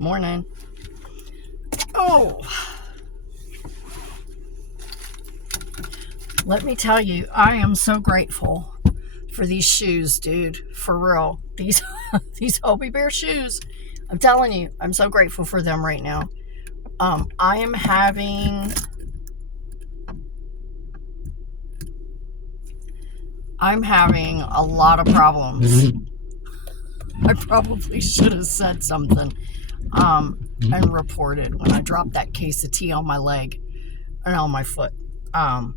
Morning. Oh, let me tell you, I am so grateful for these shoes, dude. For real. These Hobie Bear shoes. I'm telling you, I'm so grateful for them right now. I am having a lot of problems. I probably should have said something and reported when I dropped that case of tea on my leg and on my foot. Nah.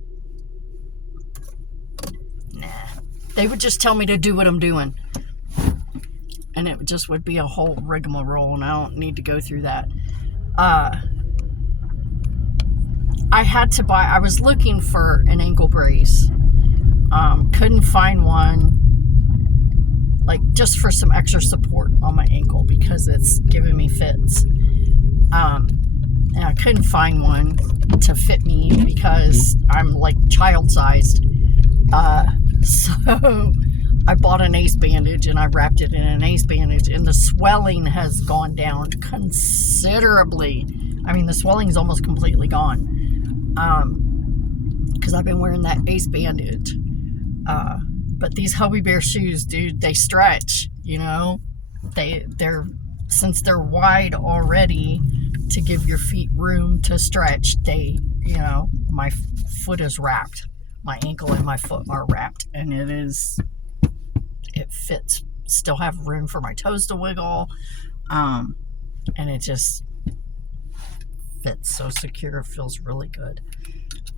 They would just tell me to do what I'm doing. And it just would be a whole rigmarole, and I don't need to go through that. I was looking for an ankle brace. Couldn't find one, like just for some extra support on my ankle because it's giving me fits. And I couldn't find one to fit me because I'm like child-sized. So I bought an ace bandage and I wrapped it in an ace bandage, and the swelling has gone down considerably. I mean, the swelling is almost completely gone. Because I've been wearing that ace bandage. But these Hobie Bear shoes, dude, they stretch, you know? They're since they're wide already to give your feet room to stretch, my foot is wrapped. My ankle and my foot are wrapped, and it fits. Still have room for my toes to wiggle, and it just fits so secure. It feels really good.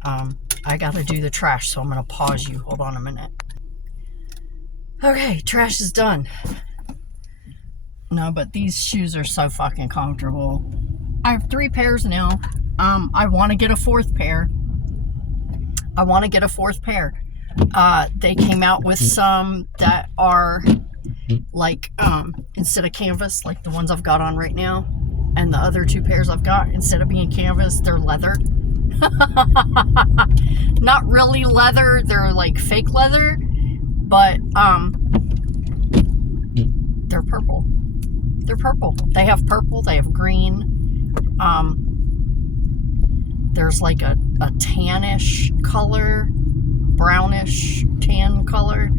I gotta do the trash, so I'm gonna pause you. Hold on a minute. Okay, trash is done. No, but these shoes are so fucking comfortable. I have 3 pairs now. I want to get a 4th pair. They came out with some that are like, instead of canvas, like the ones I've got on right now, and the other 2 pairs I've got, instead of being canvas, they're leather. Not really leather, they're like fake leather, but they're purple. They have purple, they have green. There's like a tannish color, brownish tan color,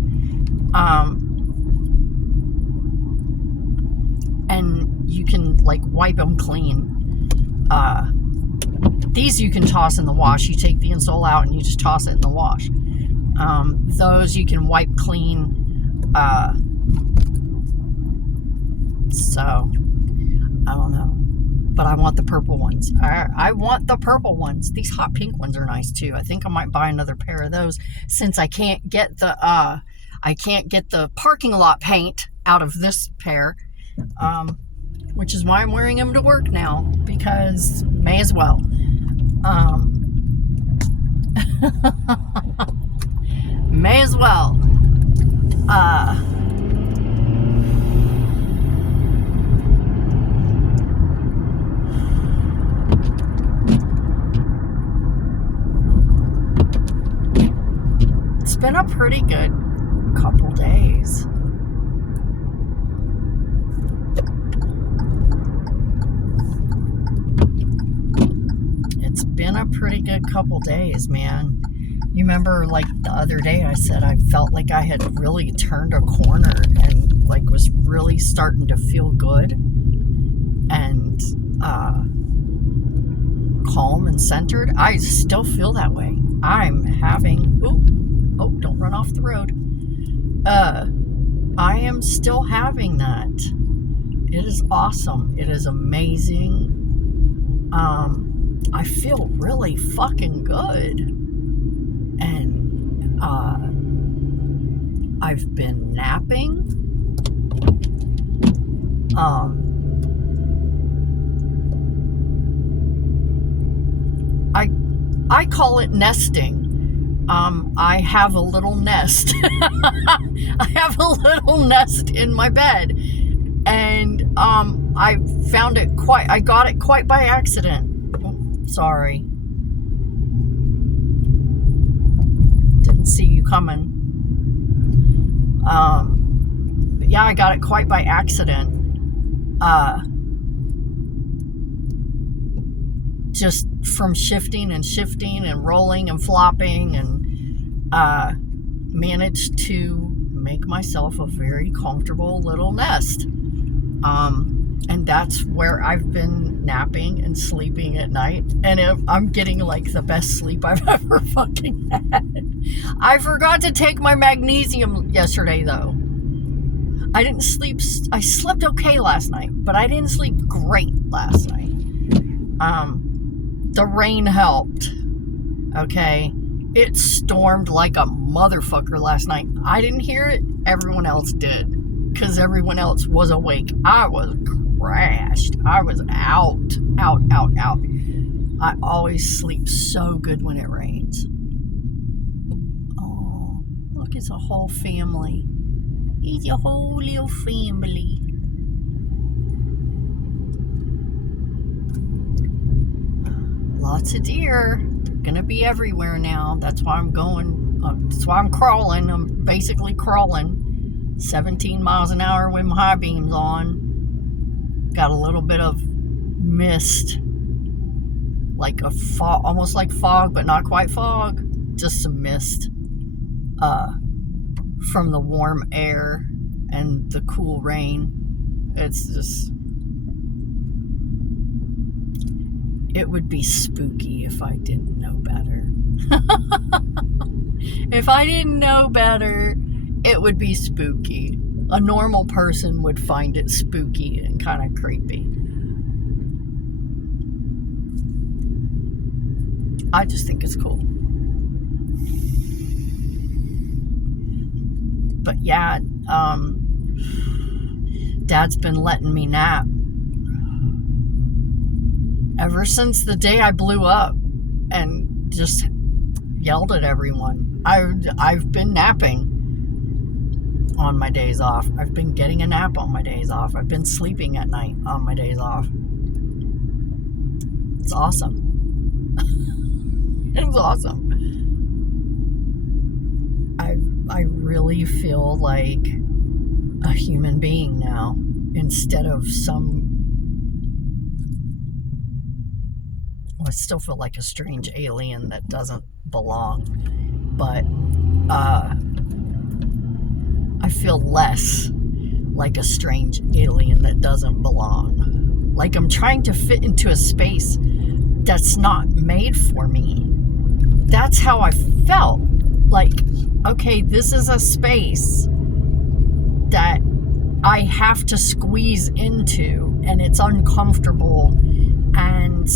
and you can like wipe them clean. These you can toss in the wash. You take the insole out and you just toss it in the wash. Those you can wipe clean. So I don't know, but I want the purple ones. I want the purple ones. These hot pink ones are nice too. I think I might buy another pair of those since I can't get the parking lot paint out of this pair, which is why I'm wearing them to work now, because may as well. May as well. It's been a pretty good couple days. It's been a pretty good couple days, man. You remember, like, the other day I said I felt like I had really turned a corner and, like, was really starting to feel good and calm and centered? I still feel that way. I'm having... Oh, don't run off the road. I am still having that. It is awesome. It is amazing. I feel really fucking good. And I've been napping. I call it nesting. I have a little nest. I have a little nest in my bed, and I got it quite by accident. Sorry. Didn't see you coming. But yeah, I got it quite by accident. just from shifting and rolling and flopping, and managed to make myself a very comfortable little nest. And that's where I've been napping and sleeping at night. And I'm getting like the best sleep I've ever fucking had. I forgot to take my magnesium yesterday though. I didn't sleep. I slept okay last night, but I didn't sleep great last night. The rain helped. Okay. It stormed like a motherfucker last night. I didn't hear it. Everyone else did. Because everyone else was awake. I was crashed. I was out. I always sleep so good when it rains. Oh, look, it's a whole family. It's a whole little family. Lots of deer. They're gonna be everywhere now. That's why I'm going. That's why I'm crawling. I'm basically crawling. 17 miles an hour with my high beams on. Got a little bit of mist, like a fog, almost like fog, but not quite fog. Just some mist from the warm air and the cool rain. It's just, it would be spooky if I didn't know better. If I didn't know better, it would be spooky. A normal person would find it spooky and kind of creepy. I just think it's cool. But yeah, Dad's been letting me nap ever since the day I blew up and just yelled at everyone. I've been napping on my days off. I've been getting a nap on my days off. I've been sleeping at night on my days off. It's awesome. It's awesome. I really feel like a human being now instead of I still feel like a strange alien that doesn't belong, but I feel less like a strange alien that doesn't belong. Like I'm trying to fit into a space that's not made for me. That's how I felt. Like, okay, this is a space that I have to squeeze into, and it's uncomfortable, and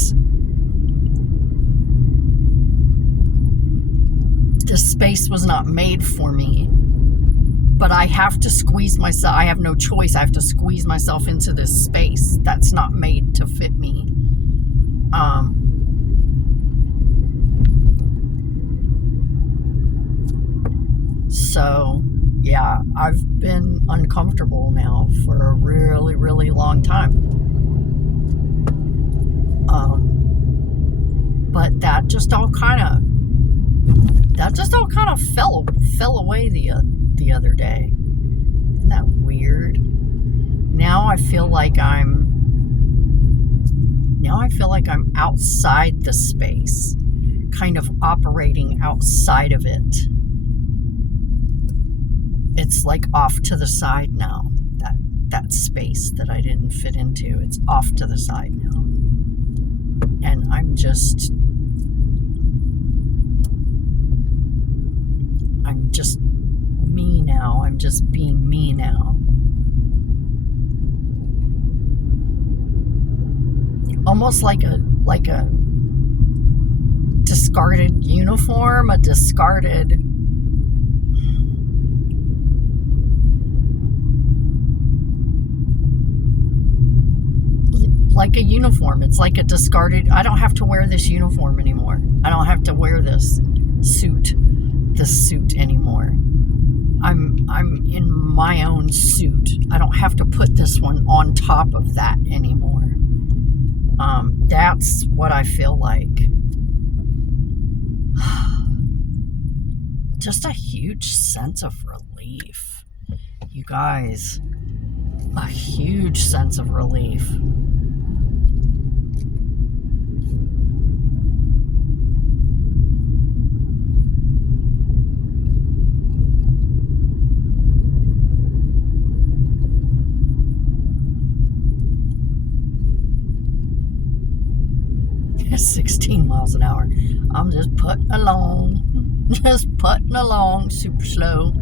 this space was not made for me. But I have to squeeze myself. I have no choice. I have to squeeze myself into this space that's not made to fit me. So, yeah, I've been uncomfortable now for a really, really long time. But that just all kind of fell away the other day. Isn't that weird? Now I feel like I'm outside the space, kind of operating outside of it. It's like off to the side now. That space that I didn't fit into, it's off to the side now. And I'm just me now. I'm just being me now. Almost like a discarded uniform, a discarded like a uniform. It's like a discarded, I don't have to wear this uniform anymore. I don't have to wear this suit anymore. I'm in my own suit. I don't have to put this one on top of that anymore. That's what I feel like. Just a huge sense of relief. You guys, a huge sense of relief. 16 miles an hour. I'm just putting along. Just putting along super slow.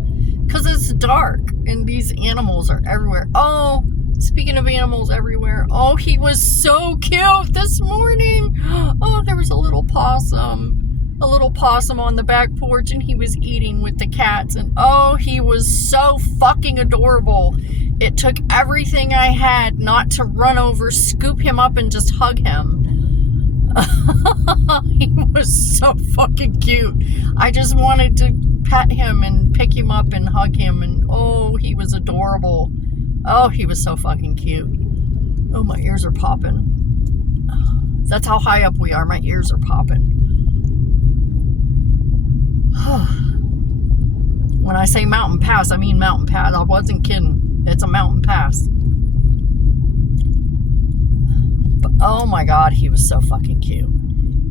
Because it's dark and these animals are everywhere. Oh, speaking of animals everywhere. Oh, he was so cute this morning. Oh, there was a little possum. A little possum on the back porch, and he was eating with the cats. And oh, he was so fucking adorable. It took everything I had not to run over, scoop him up, and just hug him. He was so fucking cute. I just wanted to pet him and pick him up and hug him, and oh, he was adorable. Oh, he was so fucking cute. Oh, my ears are popping. That's how high up we are. My ears are popping. When I say mountain pass, I mean mountain pass. I wasn't kidding. It's a mountain pass. But oh my God, he was so fucking cute.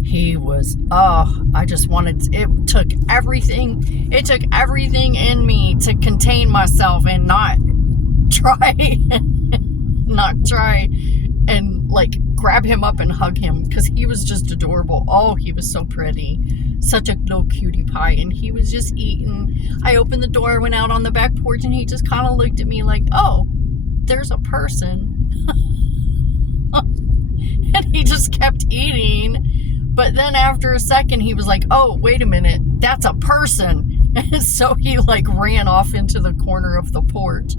He was, oh, I just wanted, it took everything in me to contain myself and not try and like grab him up and hug him, because he was just adorable. Oh, he was so pretty. Such a little cutie pie, and he was just eating. I opened the door, went out on the back porch, and he just kind of looked at me like, oh, there's a person. And he just kept eating. But then after a second, he was like, oh, wait a minute, that's a person. And so he like ran off into the corner of the porch.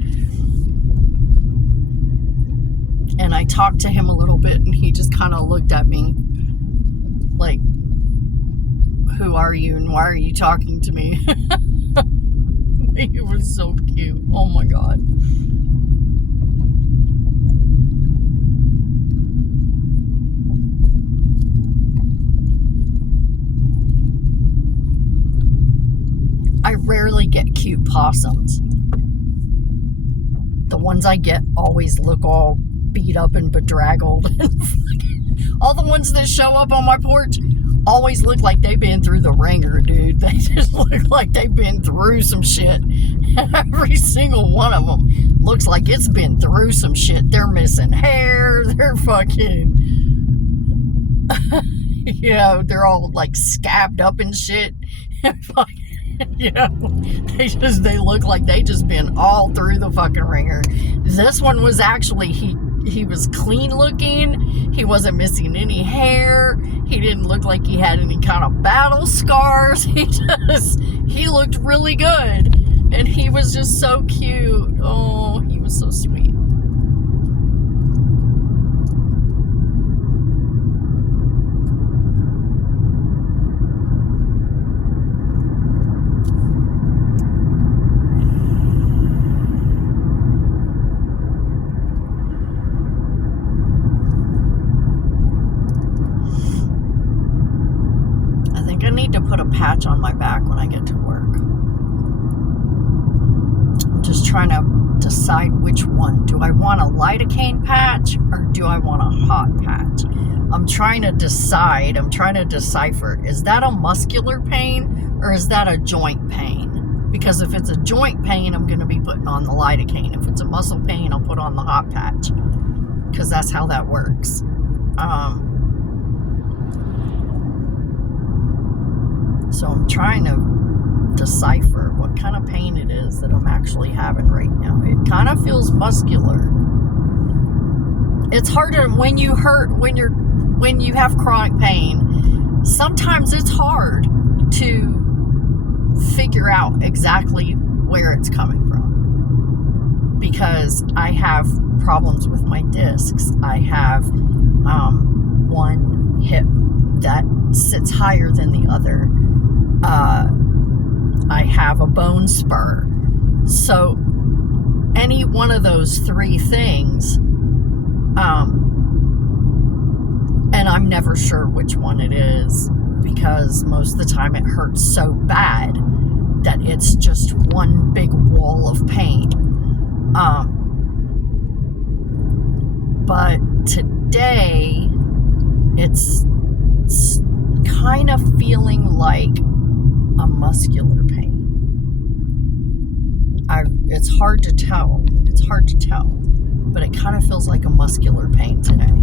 And I talked to him a little bit, and he just kind of looked at me like, who are you and why are you talking to me? He was so cute. Oh my God. I rarely get cute possums. The ones I get always look all beat up and bedraggled. All the ones that show up on my porch always look like they've been through the ringer, dude. They just look like they've been through some shit. Every single one of them looks like it's been through some shit. They're missing hair. They're fucking, you know, they're all like scabbed up and shit. You know, they look like they just been all through the fucking ringer. This one was actually, he was clean looking. He wasn't missing any hair. He didn't look like he had any kind of battle scars. He looked really good. And he was just so cute. Oh, he was so sweet. I need to put a patch on my back when I get to work. I'm just trying to decide which one. Do I want a lidocaine patch or do I want a hot patch? I'm trying to decide. I'm trying to decipher. Is that a muscular pain or is that a joint pain? Because if it's a joint pain, I'm going to be putting on the lidocaine. If it's a muscle pain, I'll put on the hot patch. Because that's how that works. So I'm trying to decipher what kind of pain it is that I'm actually having right now. It kind of feels muscular. It's hard to, when you have chronic pain, sometimes it's hard to figure out exactly where it's coming from. Because I have problems with my discs. I have one hip that sits higher than the other. I have a bone spur. So any one of those three things, and I'm never sure which one it is, because most of the time it hurts so bad that it's just one big wall of pain. But today it's kind of feeling like a muscular pain. It's hard to tell. But it kind of feels like a muscular pain today.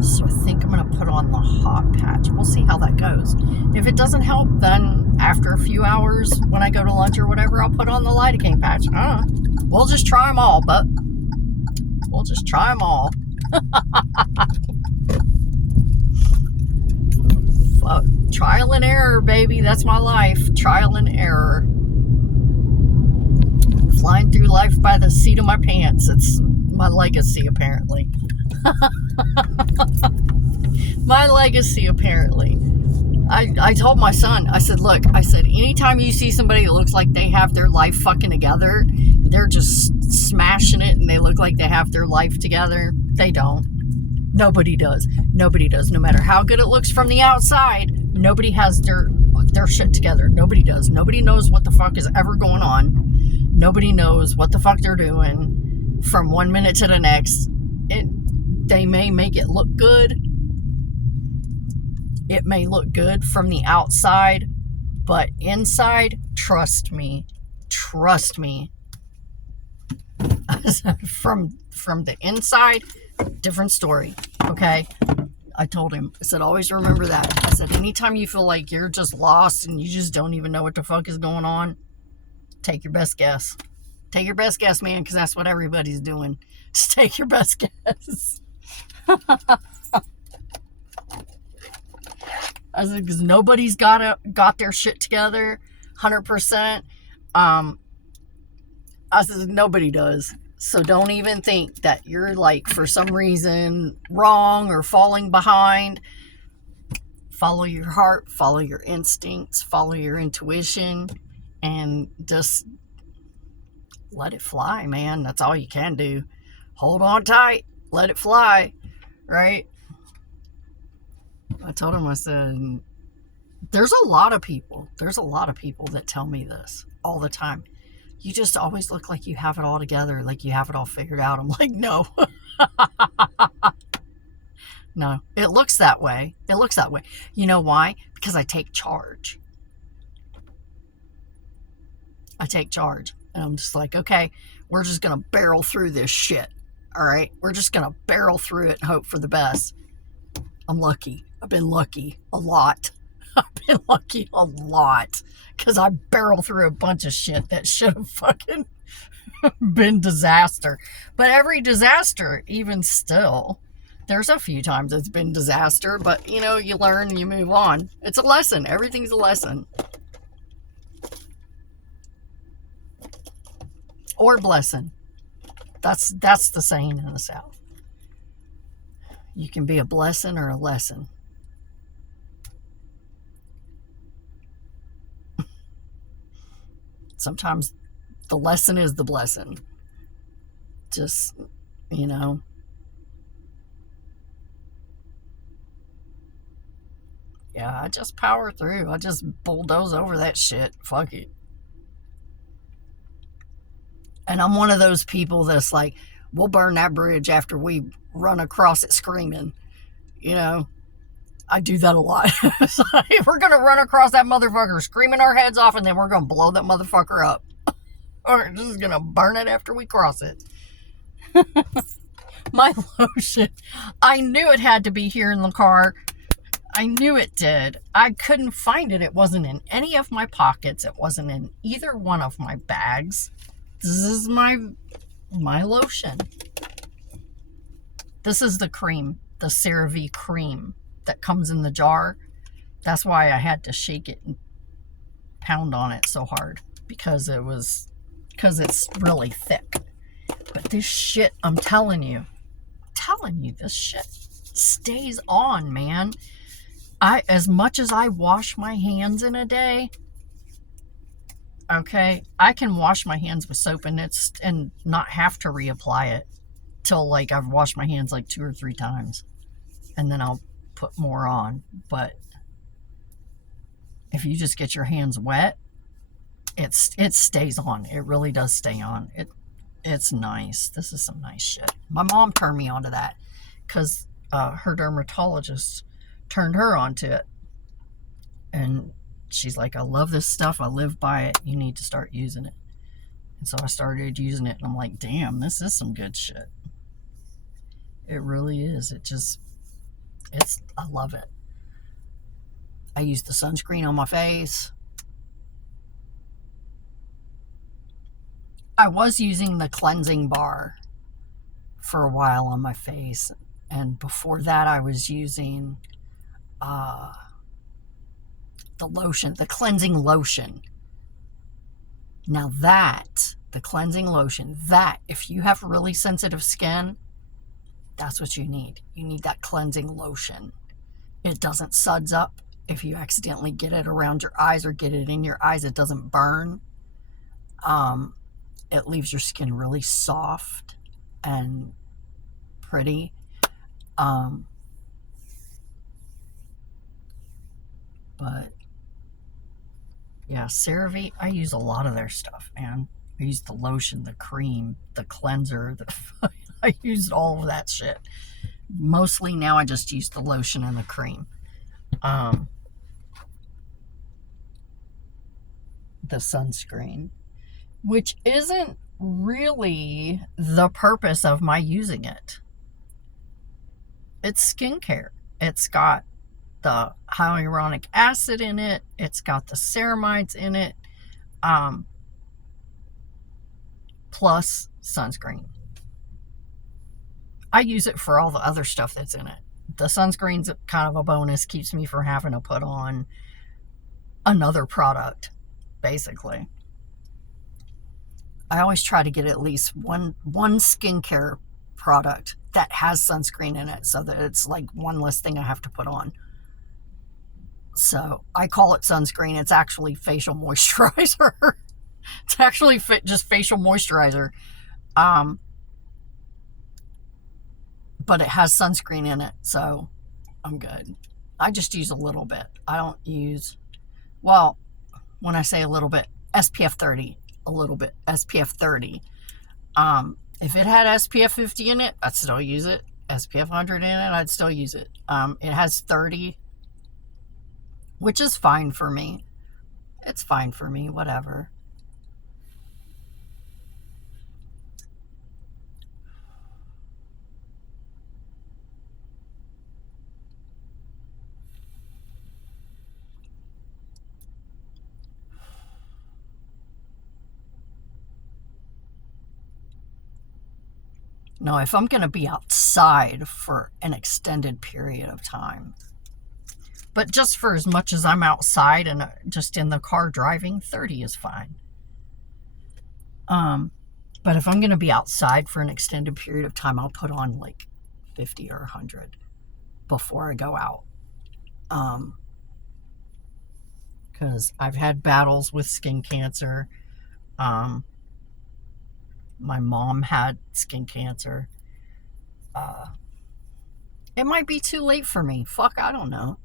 So I think I'm going to put on the hot patch. We'll see how that goes. If it doesn't help, then after a few hours when I go to lunch or whatever, I'll put on the lidocaine patch. I don't know. We'll just try them all, but we'll just try them all. Trial and error, baby. That's my life. Trial and error. Flying through life by the seat of my pants. It's my legacy, apparently. My legacy, apparently. I told my son, I said, look, I said, anytime you see somebody that looks like they have their life fucking together, they're just smashing it and they look like they have their life together. They don't. Nobody does. Nobody does. No matter how good it looks from the outside, nobody has their shit together. Nobody does. Nobody knows what the fuck is ever going on. Nobody knows what the fuck they're doing from one minute to the next. They may make it look good. It may look good from the outside, but inside, trust me. Trust me. From the inside, different story. Okay? I told him, I said, always remember that. I said, anytime you feel like you're just lost and you just don't even know what the fuck is going on, take your best guess. Take your best guess, man, because that's what everybody's doing. Just take your best guess. I said, because nobody's got their shit together 100%. I said, nobody does. So don't even think that you're like, for some reason, wrong or falling behind. Follow your heart, follow your instincts, follow your intuition, and just let it fly, man. That's all you can do. Hold on tight, let it fly, right? I told him, I said, there's a lot of people that tell me this all the time. You just always look like you have it all together, like you have it all figured out. I'm like, no. No, it looks that way. It looks that way. You know why? Because I take charge. I take charge. And I'm just like, okay, we're just going to barrel through this shit. All right? We're just going to barrel through it and hope for the best. I'm lucky. I've been lucky a lot. I've been lucky a lot. Because I barrel through a bunch of shit that should have fucking been disaster. But every disaster, even still, there's a few times it's been disaster. But, you know, you learn and you move on. It's a lesson. Everything's a lesson. Or blessin. That's the saying in the South. You can be a blessin or a lesson. Sometimes the lesson is the blessing. Just, you know. Yeah, I just power through. I just bulldoze over that shit. Fuck it. And I'm one of those people that's like, we'll burn that bridge after we run across it screaming. You know, I do that a lot. So we're going to run across that motherfucker screaming our heads off, and then we're going to blow that motherfucker up. Or just going to burn it after we cross it. My lotion. I knew it had to be here in the car. I knew it did. I couldn't find it. It wasn't in any of my pockets. It wasn't in either one of my bags. This is my lotion. This is the cream, the CeraVe cream that comes in the jar. That's why I had to shake it and pound on it so hard, because it's really thick. But this shit, I'm telling you, this shit stays on, man. As much as I wash my hands in a day, okay, I can wash my hands with soap and not have to reapply it till like I've washed my hands like 2 or 3 times, and then I'll put more on. But if you just get your hands wet, it stays on. It really does stay on. It's nice. This is some nice shit. My mom turned me onto that because her dermatologist turned her onto it, and she's like, I love this stuff. I live by it. You need to start using it. And so I started using it, and I'm like, damn, this is some good shit. It really is. It just I love it. I use the sunscreen on my face. I was using the cleansing bar for a while on my face, and before that I was using the lotion, the cleansing lotion. Now that, the cleansing lotion, that, if you have really sensitive skin, that's what you need. You need that cleansing lotion. It doesn't suds up. If you accidentally get it around your eyes or get it in your eyes, it doesn't burn. It leaves your skin really soft and pretty. But yeah, CeraVe, I use a lot of their stuff, man. I use the lotion, the cream, the cleanser. I used all of that shit. Mostly now I just use the lotion and the cream. The sunscreen, which isn't really the purpose of my using it. It's skincare. It's got the hyaluronic acid in it. It's got the ceramides in it. Plus sunscreen. I use it for all the other stuff that's in it. The sunscreen's kind of a bonus, keeps me from having to put on another product, basically. I always try to get at least one skincare product that has sunscreen in it, so that it's like one less thing I have to put on. So I call it sunscreen. It's actually facial moisturizer. It's actually just facial moisturizer. But it has sunscreen in it, so I'm good. I just use a little bit. I don't use, well, when I say a little bit, SPF 30, a little bit, SPF 30. If it had SPF 50 in it, I'd still use it. SPF 100 in it, I'd still use it. It has 30, which is fine for me. It's fine for me, whatever. No, if I'm going to be outside for an extended period of time, but just for as much as I'm outside and just in the car driving, 30 is fine. But if I'm going to be outside for an extended period of time, I'll put on like 50 or 100 before I go out. Because I've had battles with skin cancer. My mom had skin cancer. It might be too late for me. Fuck, I don't know.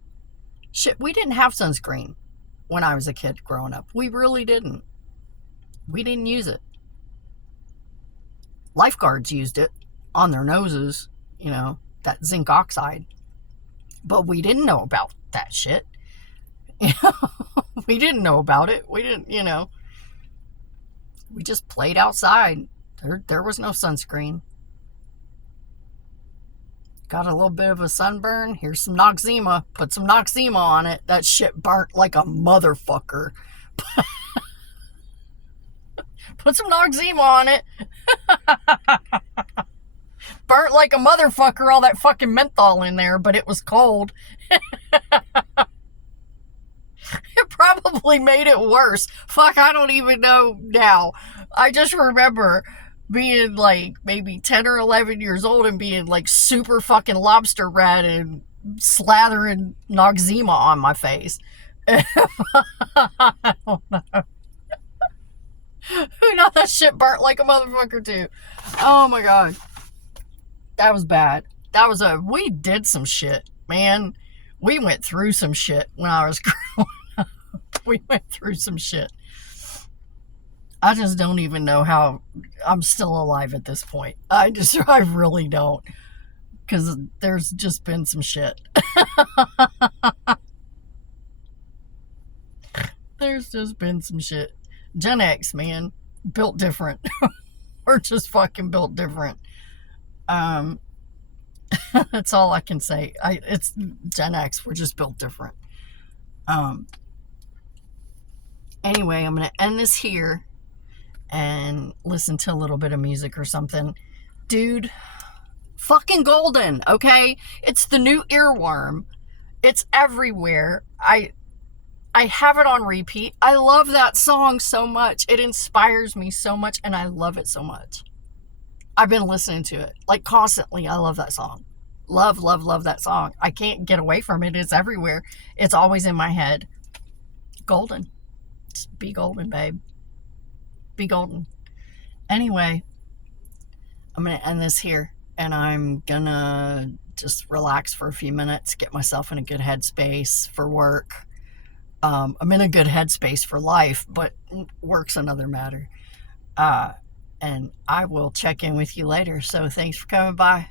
Shit, we didn't have sunscreen when I was a kid growing up. We really didn't. We didn't use it. Lifeguards used it on their noses, you know, that zinc oxide. But we didn't know about that shit. We didn't know about it. We didn't, you know. We just played outside. There was no sunscreen. Got a little bit of a sunburn. Here's some Noxzema. Put some Noxzema on it. That shit burnt like a motherfucker. Put some Noxzema on it. Burnt like a motherfucker, all that fucking menthol in there, but it was cold. It probably made it worse. Fuck, I don't even know now. I just remember being like maybe 10 or 11 years old and being like super fucking lobster red and slathering Noxzema on my face. I don't know. Who knows, that shit burnt like a motherfucker too. Oh my god. That was bad. We did some shit, man. We went through some shit when I was growing up. We went through some shit. I just don't even know how I'm still alive at this point. I really don't. Because there's just been some shit. There's just been some shit. Gen X, man. Built different. We're just fucking built different. That's all I can say. It's Gen X. We're just built different. Um, anyway, I'm going to end this here and listen to a little bit of music or something. Dude, fucking golden, okay? It's the new earworm. It's everywhere. I have it on repeat. I love that song so much. It inspires me so much, and I love it so much. I've been listening to it like constantly. I love that song. Love, love, love that song. I can't get away from it. It's everywhere. It's always in my head. Golden. Just be golden, babe. Be golden. Anyway, I'm going to end this here, and I'm going to just relax for a few minutes, get myself in a good headspace for work. I'm in a good headspace for life, but work's another matter. And I will check in with you later. So thanks for coming by.